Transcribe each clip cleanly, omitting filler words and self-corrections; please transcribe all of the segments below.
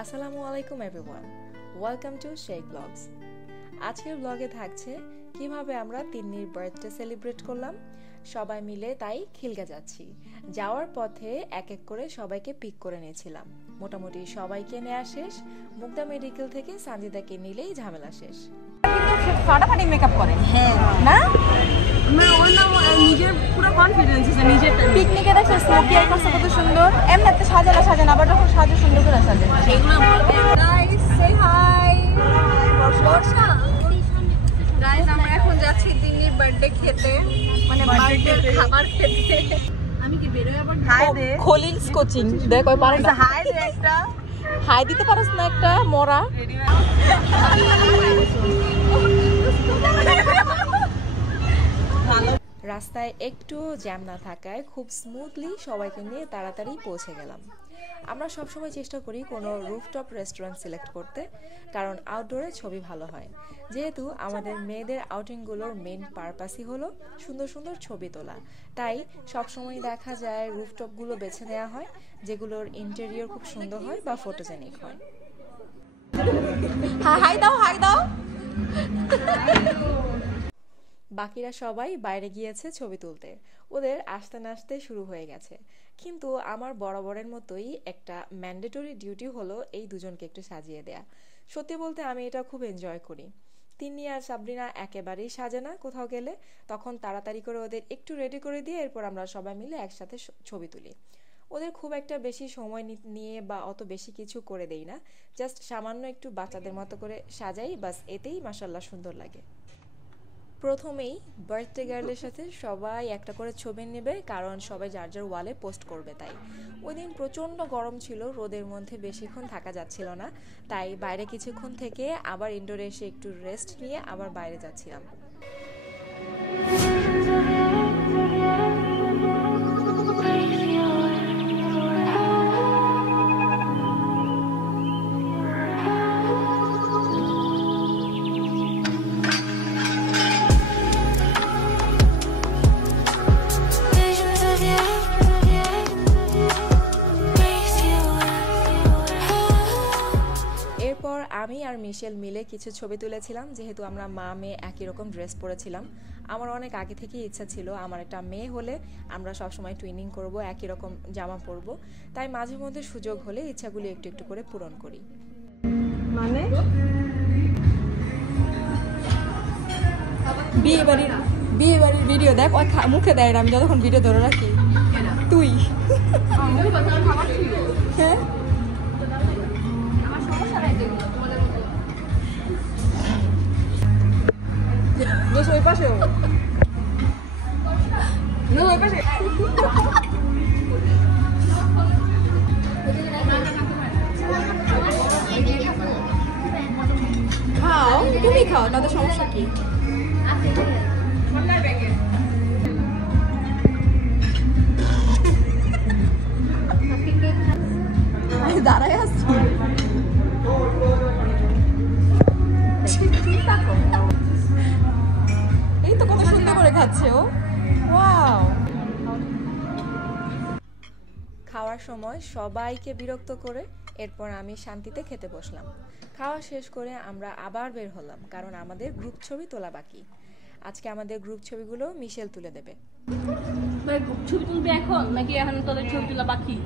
আসসালামু আলাইকুম everyone, welcome to Sheikh blogs. আজকের ব্লগে থাকছে কিভাবে আমরা তিন্নির বার্থডে সেলিব্রেট করলাম। সবাই মিলে তাই খিলগা যাচ্ছি। যাওয়ার পথে এক এক করে সবাইকে পিক করে নিয়েছিলাম। মোটামুটি সবাইকে নেওয়া শেষ। মুগদা মেডিকেল থেকে সানজিদাকে নিলেই ঝামেলা শেষ। ফাটাফাটি মেকআপ করে, হ্যাঁ না? নিজের পুরো কনফিডেন্স আছে নিজের। পিকনিকে দেখছো স্মোকি আই করছে কত সুন্দর। এমনিতে সাজানো সাজেন, আবার যখন সাজে সুন্দর করে সাজে। সেগুলো গাইস সে হাই। বর্ষা গাইস, আমরা এখন যাচ্ছি তিন্নির বার্থডে খেতে, মানে বার্থডে খাবার খেতে। আমি কি বের হই আবার হাই দে খলিলস কোচিং দেখ ওই পারে হাই দে একটা হাই দিতে পারছ না একটা মোরা। রাস্তায় একটু জ্যাম না থাকায় খুব স্মুথলি সবাইকে নিয়ে তাড়াতাড়ি পৌঁছে গেলাম। আমরা সবসময় চেষ্টা করি কোনো রুফটপ রেস্টুরেন্ট সিলেক্ট করতে, কারণ আউটডোরে ছবি ভালো হয়। যেহেতু আমাদের মেয়েদের আউটিংগুলোর মেন পারপাসই হলো সুন্দর সুন্দর ছবি তোলা, তাই সবসময় দেখা যায় রুফটপগুলো বেছে নেওয়া হয় যেগুলোর ইন্টেরিয়র খুব সুন্দর হয় বা ফটোজেনিক হয়। হাই দাও হাই দাও। বাকিরা সবাই বাইরে গিয়েছে ছবি তুলতে, ওদের আসতে না আসতে শুরু হয়ে গেছে। কিন্তু আমার বরাবরের মতোই একটা ম্যান্ডেটরি ডিউটি হলো এই দুজনকে একটু সাজিয়ে দেয়া। সত্যি বলতে আমি এটা খুব এনজয় করি। তিন্নি আর সাবরিনা একেবারেই সাজে না কোথাও গেলে, তখন তাড়াতাড়ি করে ওদের একটু রেডি করে দিয়ে এরপর আমরা সবাই মিলে একসাথে ছবি তুলি। ওদের খুব একটা বেশি সময় নিয়ে বা অত বেশি কিছু করে দেই না, জাস্ট সামান্য একটু বাচ্চাদের মতো করে সাজাই, বাস এতেই মাশাআল্লাহ সুন্দর লাগে। প্রথমেই বার্থডে গার্লের সাথে সবাই একটা করে ছবি নেবে, কারণ সবাই যার যার ওয়ালে পোস্ট করবে। তাই ওই দিন প্রচণ্ড গরম ছিল, রোদের মধ্যে বেশিক্ষণ থাকা যাচ্ছিল না, তাই বাইরে কিছুক্ষণ থেকে আবার ইনডোরে এসে একটু রেস্ট নিয়ে আবার বাইরে যাচ্ছিলাম। আমি আর মিশেল মিলে কিছু ছবি তুলেছিলাম। যেহেতু আমরা মা মেয়ে একই রকম ড্রেস পরেছিলাম, আমার অনেক আগে থেকেই ইচ্ছা ছিল আমার একটা মেয়ে হলে আমরা সবসময় টুইনিং করব, একই রকম জামা পরবো। তাই মাঝে মধ্যে সুযোগ হলে ইচ্ছাগুলি একটু একটু করে পূরণ করি। মানে বিয়ে বাড়ির ভিডিও দেখ, ওই মুখে দেয় না, আমি যতক্ষণ ভিডিও ধরে রাখি। তুই হ্যাঁ ওই পাশে ওই পাশে খাও, তুমি খাও, তাদের সমস্যা কি? দাঁড়ায় আসছি। এই তো কত সুন্দর করে খাচ্ছে ও। ওয়াও। খাওয়ার সময় সবাইকে বিরক্ত করে এরপর আমি শান্তিতে খেতে বসলাম। খাওয়া শেষ করে আমরা আবার বের হলাম, কারণ আমাদের গ্রুপ ছবি তোলা বাকি। আজকে আমাদের গ্রুপ ছবিগুলো মিশেল তুলে দেবে। গ্রুপ ছবি তুলবে এখন নাকি এখন তোদের ছবি তোলা বাকি?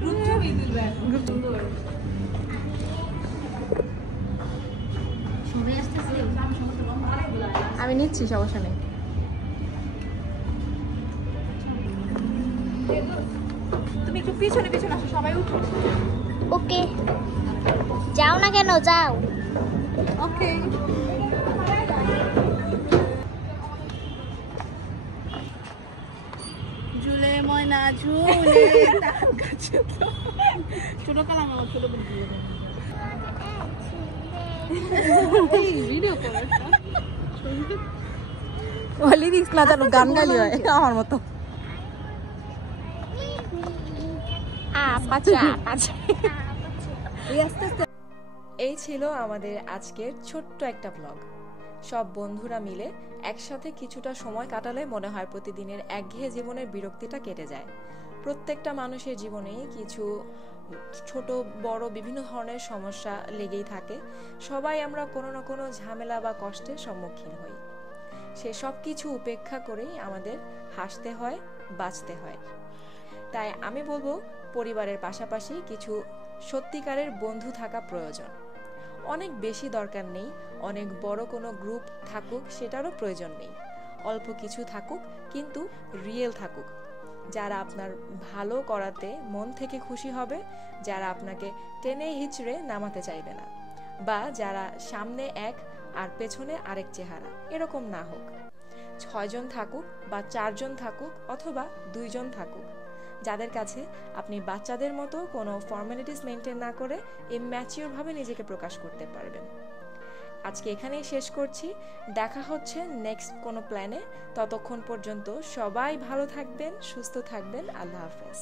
গ্রুপ ছবি তুলবে। গ্রুপ সুন্দর আমি নিচ্ছি, সমস্যা নেই। তুমি একটু পিছনে পিছনে আসো, সবাই উঠো। ওকে, যাও না কেন, যাও। ওকে। ঝুলে ময়না ঝুলে ছোট কালাম আমার ছোট ভিডিও করে লিরিক্স না জানো, গান গালি হয় আমার মতো। এই ছিল আমাদের আজকের ছোট্ট একটা ব্লগ। সব বন্ধুরা মিলে একসাথে কিছুটা সময় কাটালে মনে হয় প্রতিদিনের একঘেয়ে জীবনের বিরক্তিটা কেটে যায়। প্রত্যেকটা মানুষের জীবনেই কিছু ছোট বড় বিভিন্ন ধরনের সমস্যা লেগেই থাকে। সবাই আমরা কোনো না কোনো ঝামেলা বা কষ্টের সম্মুখীন হই। সে সব কিছু উপেক্ষা করেই আমাদের হাসতে হয়, বাঁচতে হয়। তাই আমি বলবো পরিবারের পাশাপাশি কিছু সত্যিকারের বন্ধু থাকা প্রয়োজন। অনেক বেশি দরকার নেই, অনেক বড় কোনো গ্রুপ থাকুক সেটারও প্রয়োজন নেই। অল্প কিছু থাকুক, কিন্তু রিয়েল থাকুক, যারা আপনার ভালো করাতে মন থেকে খুশি হবে, যারা আপনাকে টেনে হিচড়ে নামাতে চাইবে না, বা যারা সামনে এক আর পেছনে আরেক চেহারা, এরকম না হোক। 6 জন থাকুক বা 4 জন থাকুক অথবা 2 জন থাকুক, যাদের কাছে আপনি বাচ্চাদের মতো কোনো ফর্মালিটিস মেনটেন না করে ইম্যাচিওরভাবে নিজেকে প্রকাশ করতে পারবেন। আজকে এখানেই শেষ করছি। দেখা হচ্ছে নেক্সট কোনো প্ল্যানে। ততক্ষণ পর্যন্ত সবাই ভালো থাকবেন, সুস্থ থাকবেন। আল্লাহ হাফেজ।